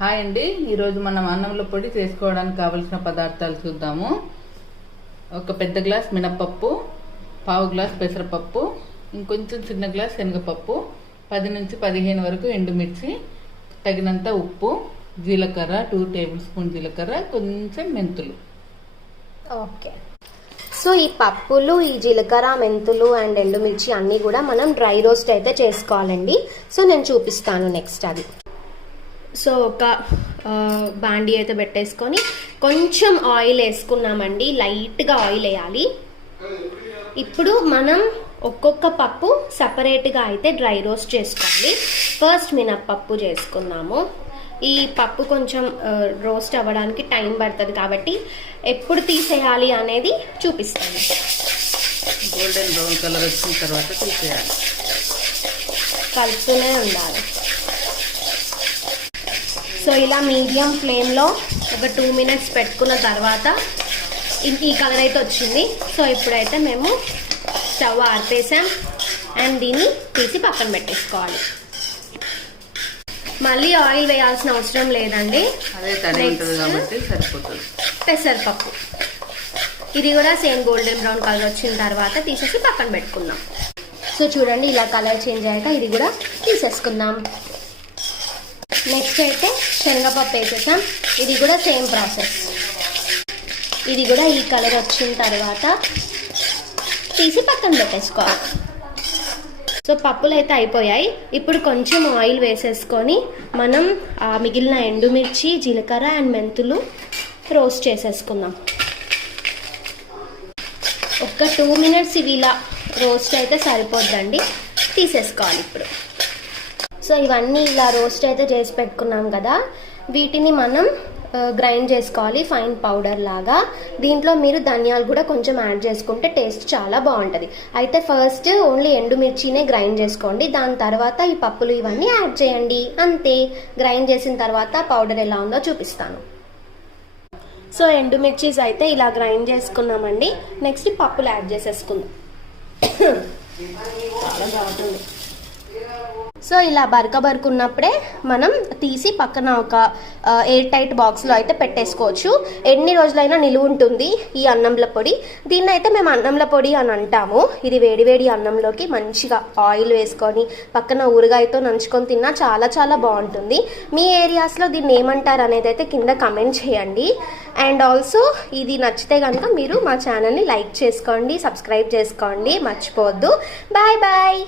Hi అండి, ఈరోజు మనం అన్నంలో పొడి చేసుకోవడానికి కావలసిన పదార్థాలు చూద్దాము. ఒక పెద్ద గ్లాస్ మినపప్పు, పావు గ్లాస్ పెసరపప్పు, ఇంకొంచెం చిన్న గ్లాస్ శనగపప్పు, 10 నుంచి 15 వరకు ఎండుమిర్చి, తగినంత ఉప్పు, జీలకర్ర 2 టేబుల్ స్పూన్ జీలకర్ర, కొంచెం మెంతులు. ఓకే, సో ఈ పప్పులు, ఈ జీలకర్ర, మెంతులు అండ్ ఎండుమిర్చి అన్నీ కూడా మనం డ్రై రోస్ట్ అయితే చేసుకోవాలండి. సో నేను చూపిస్తాను నెక్స్ట్ అది. సో ఒక బాండీ అయితే పెట్టేసుకొని కొంచెం ఆయిల్ వేసుకున్నామండి. లైట్గా ఆయిల్ వేయాలి. ఇప్పుడు మనం ఒక్కొక్క పప్పు సపరేట్గా అయితే డ్రై రోస్ట్ చేసుకోవాలి. ఫస్ట్ మినప్పప్పు చేసుకున్నాము. ఈ పప్పు కొంచెం రోస్ట్ అవ్వడానికి టైం పడుతుంది కాబట్టి ఎప్పుడు తీసేయాలి అనేది చూపిస్తాను. గోల్డెన్ బ్రౌన్ కలర్ వచ్చిన తర్వాత తీసేయాలి. కలుపుతూనే ఉండాలి. సో ఇలా మీడియం ఫ్లేమ్లో ఒక 2 మినిట్స్ పెట్టుకున్న తర్వాత ఈ కలర్ అయితే వచ్చింది. సో ఇప్పుడైతే మేము స్టవ్ ఆర్పేసాం అండ్ దీన్ని తీసి పక్కన పెట్టేసుకోవాలి. మళ్ళీ ఆయిల్ వేయాల్సిన అవసరం లేదండి. పెసరపప్పు ఇది కూడా సేమ్ గోల్డెన్ బ్రౌన్ కలర్ వచ్చిన తర్వాత తీసేసి పక్కన పెట్టుకుందాం. సో చూడండి, ఇలా కలర్ చేంజ్ అయ్యాక ఇది కూడా తీసేసుకుందాం. నెక్స్ట్ అయితే శనగపప్పు వేసేసాం. ఇది కూడా సేమ్ ప్రాసెస్. ఇది కూడా ఈ కలర్ వచ్చిన తర్వాత తీసి పక్కన పెట్టేసుకోవాలి. సో పప్పులు అయితే అయిపోయాయి. ఇప్పుడు కొంచెం ఆయిల్ వేసేసుకొని మనం మిగిలిన ఎండుమిర్చి, జీలకర్ర అండ్ మెంతులు రోస్ట్ చేసేసుకుందాం. ఒక 2 మినిట్స్ ఇవి ఇలా రోస్ట్ అయితే సరిపోద్దండి. తీసేసుకోవాలి ఇప్పుడు. సో ఇవన్నీ ఇలా రోస్ట్ అయితే చేసి పెట్టుకున్నాం కదా, వీటిని మనం గ్రైండ్ చేసుకోవాలి ఫైన్ పౌడర్ లాగా. దీంట్లో మీరు ధనియాలు కూడా కొంచెం యాడ్ చేసుకుంటే టేస్ట్ చాలా బాగుంటుంది. అయితే ఫస్ట్ ఓన్లీ ఎండుమిర్చినే గ్రైండ్ చేసుకోండి. దాని తర్వాత ఈ పప్పులు ఇవన్నీ యాడ్ చేయండి. అంతే. గ్రైండ్ చేసిన తర్వాత పౌడర్ ఎలా ఉందో చూపిస్తాను. సో ఎండుమిర్చీస్ అయితే ఇలా గ్రైండ్ చేసుకున్నామండి. నెక్స్ట్ పప్పులు యాడ్ చేసేసుకుందాం. చాలా బాగుంటుంది. సో ఇలా బరకబరుకున్నప్పుడే మనం తీసి పక్కన ఒక ఎయిర్ టైట్ బాక్స్లో అయితే పెట్టేసుకోవచ్చు. ఎన్ని రోజులైనా నిలువ ఉంటుంది ఈ అన్నంల పొడి. దీన్ని అయితే మేము అన్నంల పొడి అని అంటాము. ఇది వేడివేడి అన్నంలోకి మంచిగా ఆయిల్ వేసుకొని పక్కన ఊరగాయతో నంచుకొని తిన్నా చాలా చాలా బాగుంటుంది. మీ ఏరియాస్లో దీన్ని ఏమంటారు అనేది అయితే కింద కమెంట్ చేయండి. అండ్ ఆల్సో ఇది నచ్చితే కనుక మీరు మా ఛానల్ని లైక్ చేసుకోండి, సబ్స్క్రైబ్ చేసుకోండి, మర్చిపోవద్దు. Bye bye.